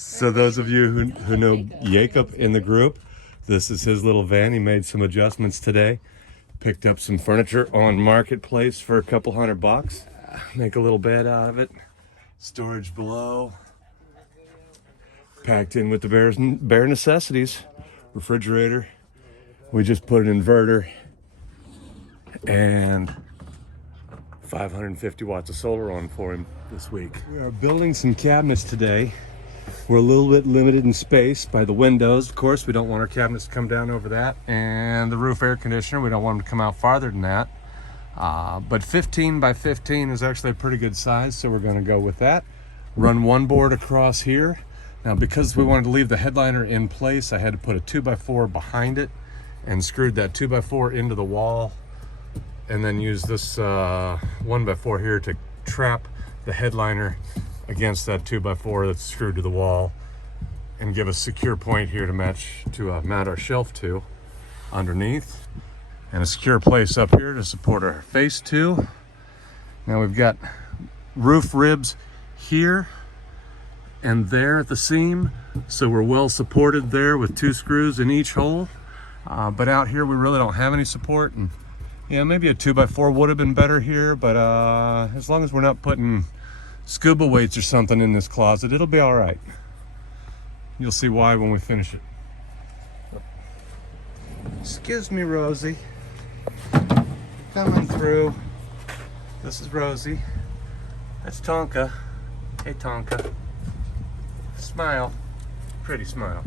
So those of you who know Jacob in the group, this is his little van. He made some adjustments today. Picked up some furniture on Marketplace for a couple $100. Make a little bed out of it. Storage below. Packed in with the bare necessities. Refrigerator. We just put an inverter and 550 watts of solar on for him this week. We are building some cabinets today. We're a little bit limited in space by the windows. Of course, we don't want our cabinets to come down over that. And the roof air conditioner, we don't want them to come out farther than that. But 15 by 15 is actually a pretty good size, so we're gonna go with that. Run one board across here. Now, because we wanted to leave the headliner in place, I had to put a 2x4 behind it and screwed that 2x4 into the wall, and then use this 1x4 here to trap the headliner against that 2x4 that's screwed to the wall and give a secure point here to mount our shelf to underneath, and a secure place up here to support our face to. Now we've got roof ribs here and there at the seam, so we're well supported there with 2 screws in each hole. But out here we really don't have any support, and yeah, maybe a 2x4 would have been better here, but as long as we're not putting scuba weights or something in this closet, it'll be all right. You'll see why when we finish it. Excuse me, Rosie. Coming through. This is Rosie. That's Tonka. Hey, Tonka. Smile. Pretty smile.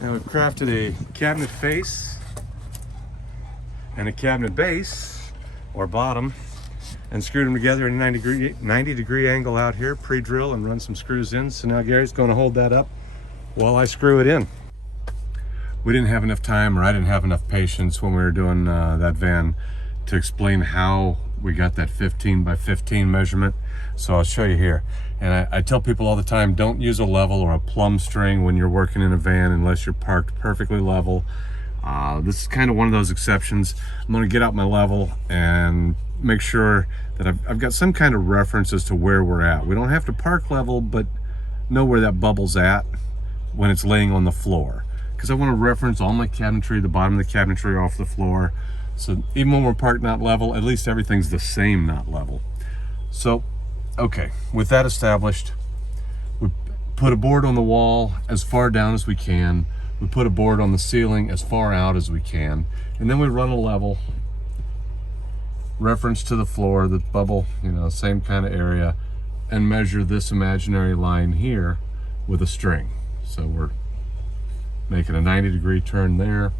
Now we've crafted a cabinet face and a cabinet base, or bottom, and screwed them together in a 90 degree angle out here, pre-drill, and run some screws in. So now Gary's going to hold that up while I screw it in. We didn't have enough time, or I didn't have enough patience when we were doing that van to explain how we got that 15 by 15 measurement. So I'll show you here. And I tell people all the time, don't use a level or a plumb string when you're working in a van unless you're parked perfectly level. This is kind of one of those exceptions. I'm going to get out my level and make sure that I've got some kind of reference as to where we're at. We don't have to park level, but know where that bubble's at when it's laying on the floor. Because I want to reference all my cabinetry, the bottom of the cabinetry off the floor. So even when we're parked not level, at least everything's the same not level. So, okay, with that established, we put a board on the wall as far down as we can. We put a board on the ceiling as far out as we can. And then we run a level, reference to the floor, the bubble, you know, same kind of area, and measure this imaginary line here with a string. So we're making a 90 degree turn there.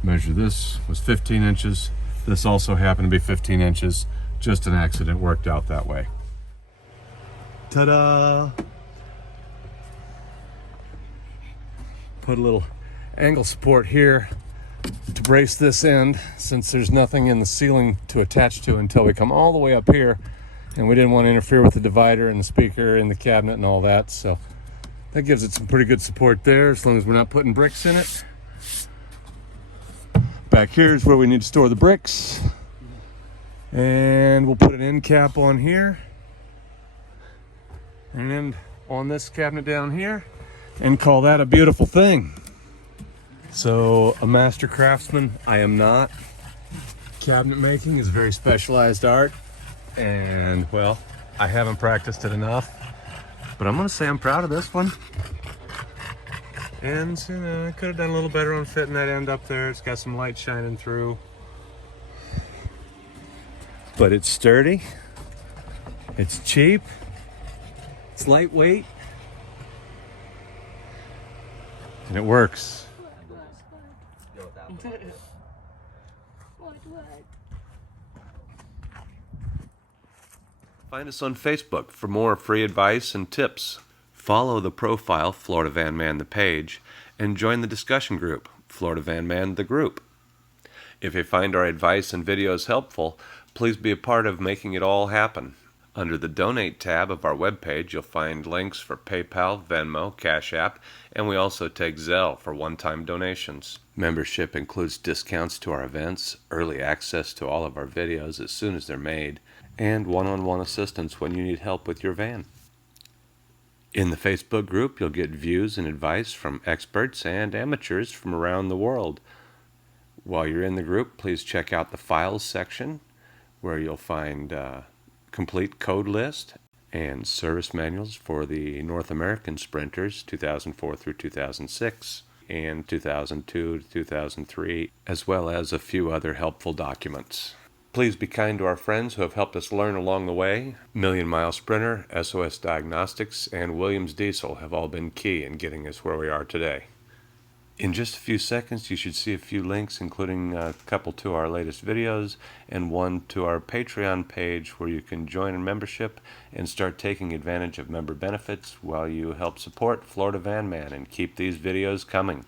Measure this was 15 inches. This also happened to be 15 inches. Just an accident, worked out that way. Ta-da! Put a little angle support here to brace this end, since there's nothing in the ceiling to attach to until we come all the way up here, and we didn't want to interfere with the divider and the speaker and the cabinet and all that. So that gives it some pretty good support there, as long as we're not putting bricks in it. Back here is where we need to store the bricks, and we'll put an end cap on here and then on this cabinet down here, and call that a beautiful thing. So, a master craftsman I am not. Cabinet making is a very specialized art, and well, I haven't practiced it enough, but I'm gonna say I'm proud of this one. And you know, I could have done a little better on fitting that end up there. It's got some light shining through, but it's sturdy, it's cheap, it's lightweight, and it works. Find us on Facebook for more free advice and tips. Follow the profile Florida Van Man the page, and join the discussion group Florida Van Man the group. If you find our advice and videos helpful, please be a part of making it all happen. Under the Donate tab of our webpage, you'll find links for PayPal, Venmo, Cash App, and we also take Zelle for one-time donations. Membership includes discounts to our events, early access to all of our videos as soon as they're made, and one-on-one assistance when you need help with your van. In the Facebook group, you'll get views and advice from experts and amateurs from around the world. While you're in the group, please check out the Files section, where you'll find complete code list and service manuals for the North American sprinters 2004 through 2006 and 2002 to 2003, as well as a few other helpful documents. Please be kind to our friends who have helped us learn along the way. Million Mile Sprinter, SOS Diagnostics, and Williams Diesel have all been key in getting us where we are today. In just a few seconds, you should see a few links, including a couple to our latest videos and one to our Patreon page where you can join a membership and start taking advantage of member benefits while you help support Florida Van Man and keep these videos coming.